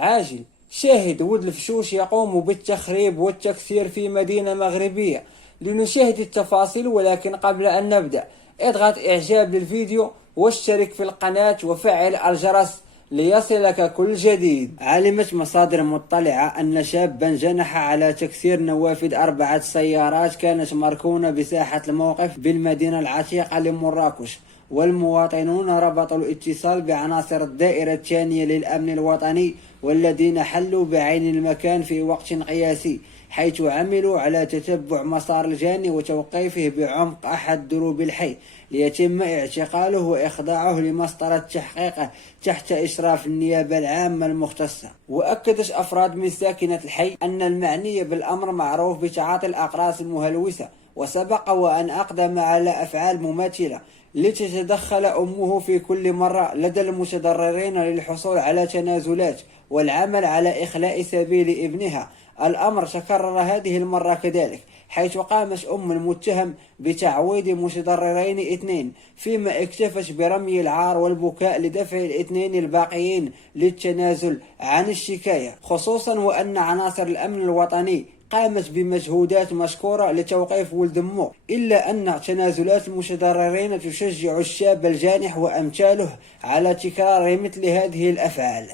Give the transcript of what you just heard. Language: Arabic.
عاجل. شاهد ولد الفشوش يقوم بالتخريب والتكسير في مدينة مغربية. لنشاهد التفاصيل، ولكن قبل أن نبدأ اضغط إعجاب للفيديو واشترك في القناة وفعل الجرس ليصلك كل جديد. علمت مصادر مطلعة أن شابا جنح على تكسير نوافذ 4 سيارات كانت مركونة بساحة الموقف بالمدينة العتيقة لمراكش، والمواطنون ربطوا الاتصال بعناصر الدائرة الثانية للأمن الوطني والذين حلوا بعين المكان في وقت قياسي، حيث عملوا على تتبع مسار الجاني وتوقيفه بعمق أحد دروب الحي ليتم اعتقاله وإخضاعه لمسطرة تحقيقه تحت إشراف النيابة العامة المختصة. وأكدت أفراد من ساكنة الحي أن المعني بالأمر معروف بتعاطي الأقراص المهلوسة، وسبق وأن أقدم على أفعال مماثلة لتتدخل أمه في كل مرة لدى المتضررين للحصول على تنازلات والعمل على إخلاء سبيل ابنها. الأمر تكرر هذه المرة كذلك، حيث قامت أم المتهم بتعويض متضررين 2، فيما اكتفت برمي العار والبكاء لدفع الاثنين الباقيين للتنازل عن الشكاية، خصوصا وأن عناصر الأمن الوطني قامت بمجهودات مشكورة لتوقيف ولد أمه، إلا أن تنازلات المتضررين تشجع الشاب الجانح وأمثاله على تكرار مثل هذه الأفعال.